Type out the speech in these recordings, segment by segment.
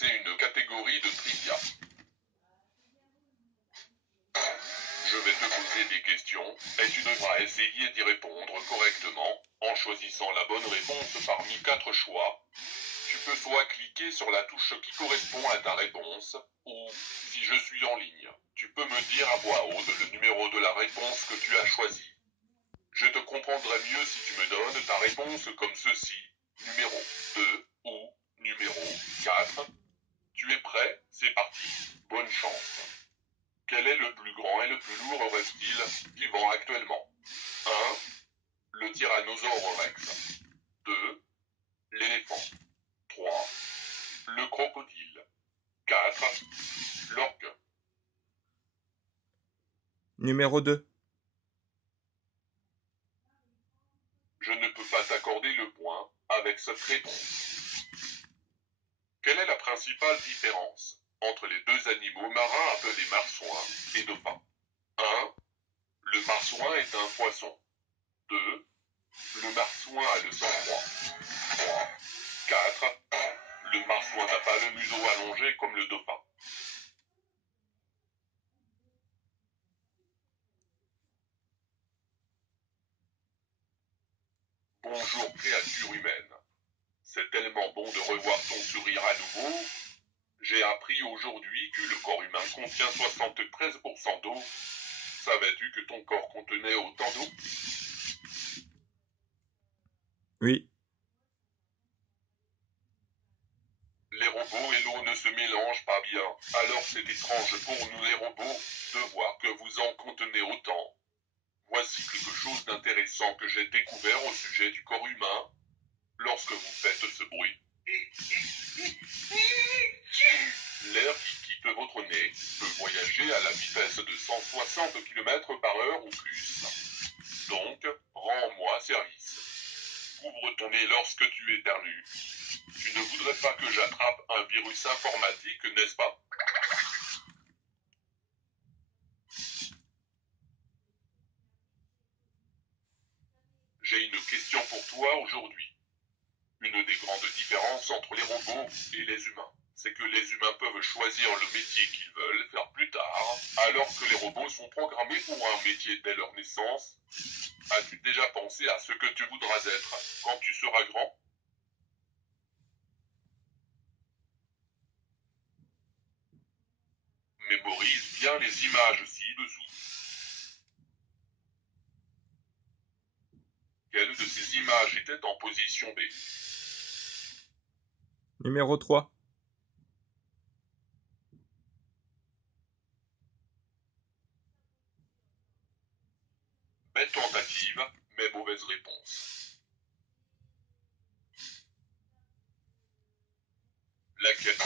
C'est une catégorie de trivia. Je vais te poser des questions et tu devras essayer d'y répondre correctement en choisissant la bonne réponse parmi 4 choix. Tu peux soit cliquer sur la touche qui correspond à ta réponse, ou, si je suis en ligne, tu peux me dire à voix haute le numéro de la réponse que tu as choisie. Je te comprendrai mieux si tu me donnes ta réponse comme ceci, numéro 2 ou numéro 4. Tu es prêt? C'est parti. Bonne chance. Quel est le plus grand et le plus lourd reptile vivant actuellement? 1. Le tyrannosaure rex. 2. L'éléphant. 3. Le crocodile. 4. L'orque. Numéro 2. Je ne peux pas t'accorder le point avec cette réponse. Quelle est la principale différence entre les deux animaux marins appelés marsouins et dauphins? 1. Le marsouin est un poisson. 2. Le marsouin a le sang froid. 3. 4. Le marsouin n'a pas le museau allongé comme le dauphin. Bonjour créature humaine. C'est tellement bon de revoir ton sourire à nouveau. J'ai appris aujourd'hui que le corps humain contient 73% d'eau. Savais-tu que ton corps contenait autant d'eau? Oui. Les robots et l'eau ne se mélangent pas bien. Alors c'est étrange pour nous les robots de voir que vous en contenez autant. Voici quelque chose d'intéressant que j'ai découvert au sujet du corps humain. Lorsque vous faites ce bruit, l'air qui quitte votre nez peut voyager à la vitesse de 160 km/h ou plus. Donc, rends-moi service. Ouvre ton nez lorsque tu éternues. Tu ne voudrais pas que j'attrape un virus informatique, n'est-ce pas? J'ai une question pour toi aujourd'hui. Une des grandes différences entre les robots et les humains, c'est que les humains peuvent choisir le métier qu'ils veulent faire plus tard, alors que les robots sont programmés pour un métier dès leur naissance. As-tu déjà pensé à ce que tu voudras être quand tu seras grand? Mémorise bien les images ci-dessous. Quelle de ces images était en position B? Numéro 3. Belle tentative, mais mauvaise réponse. Laquelle?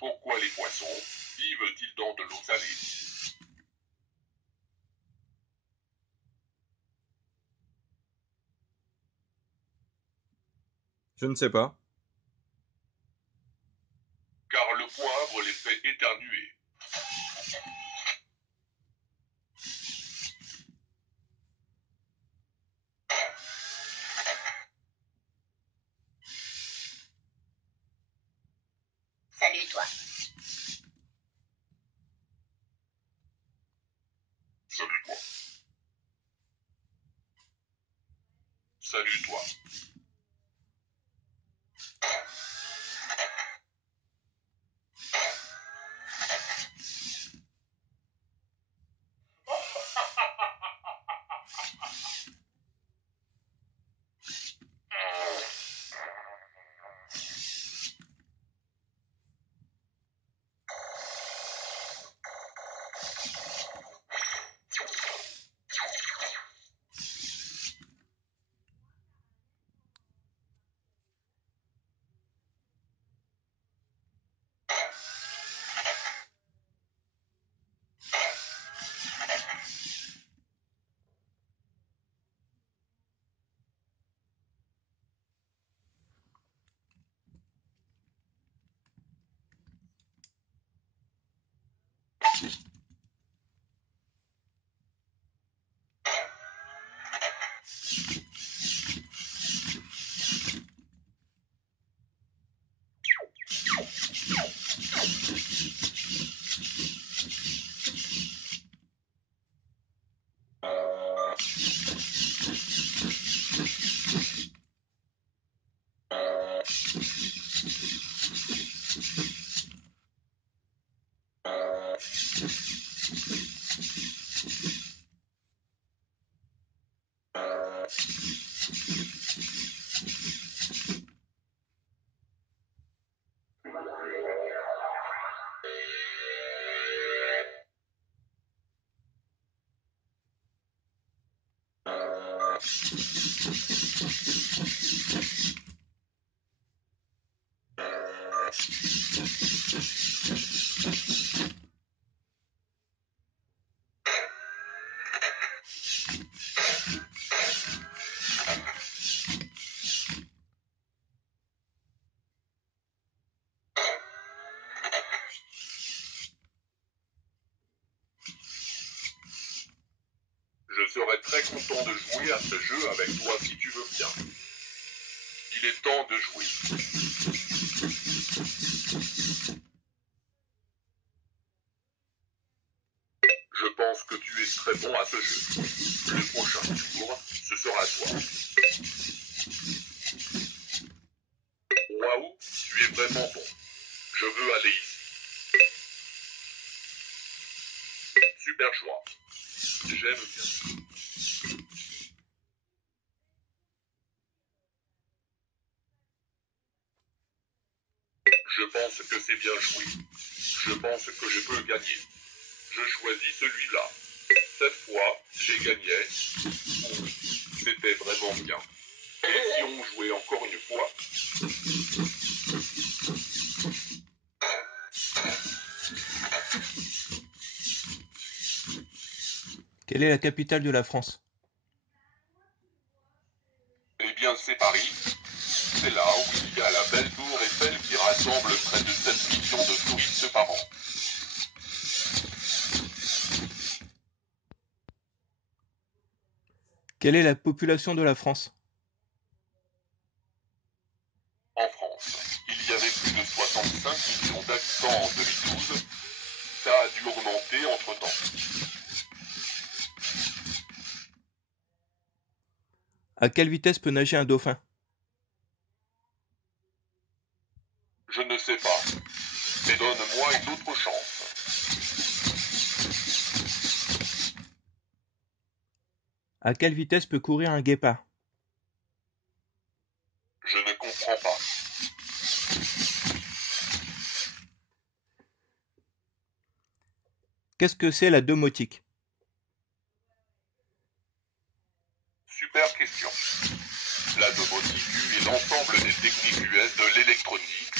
Pourquoi les poissons vivent-ils dans de l'eau salée? Je ne sais pas. Car le poivre les fait éternuer. Salut toi. Salut toi. Salut toi. Je serais très content de jouer à ce jeu avec toi si tu veux bien. Il est temps de jouer. Je pense que tu es très bon à ce jeu. Le prochain tour, ce sera toi. Waouh, tu es vraiment bon. Je veux aller ici. Super choix. J'aime bien. Je pense que c'est bien joué. Je pense que je peux gagner. Je choisis celui-là. Cette fois, j'ai gagné. Oui, c'était vraiment bien. Et si on jouait encore une fois? Quelle est la capitale de la France? Eh bien, c'est Paris. C'est là où il y a la belle tour Eiffel qui rassemble près de 7 millions de touristes par an. Quelle est la population de la France? En France, il y avait plus de 65 millions d'habitants en 2012. Ça a dû augmenter entre-temps. À quelle vitesse peut nager un dauphin? Je ne sais pas. Mais donne-moi une autre chance. À quelle vitesse peut courir un guépard? Je ne comprends pas. Qu'est-ce que c'est la domotique? Super question. La domotique est l'ensemble des techniques US de l'électronique,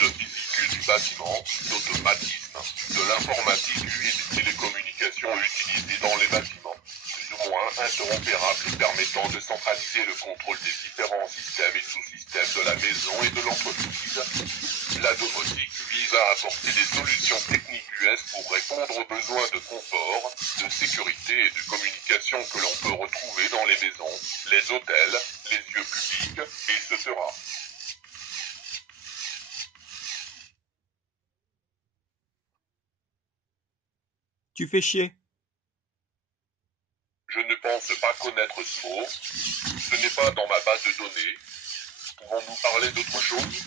de physique du bâtiment, d'automatisme, de l'informatique et des télécommunications utilisées dans les bâtiments, plus ou moins interopérables et permettant de centraliser le contrôle des différents systèmes et sous-systèmes de la maison et de l'entreprise. La domotique vise à apporter des solutions techniques US pour répondre aux besoins de confort, de sécurité et de communication que l'on peut retrouver dans les maisons, les hôtels, les lieux publics, etc. Tu fais chier. Je ne pense pas connaître ce mot. Ce n'est pas dans ma base de données. Pouvons-nous parler d'autre chose?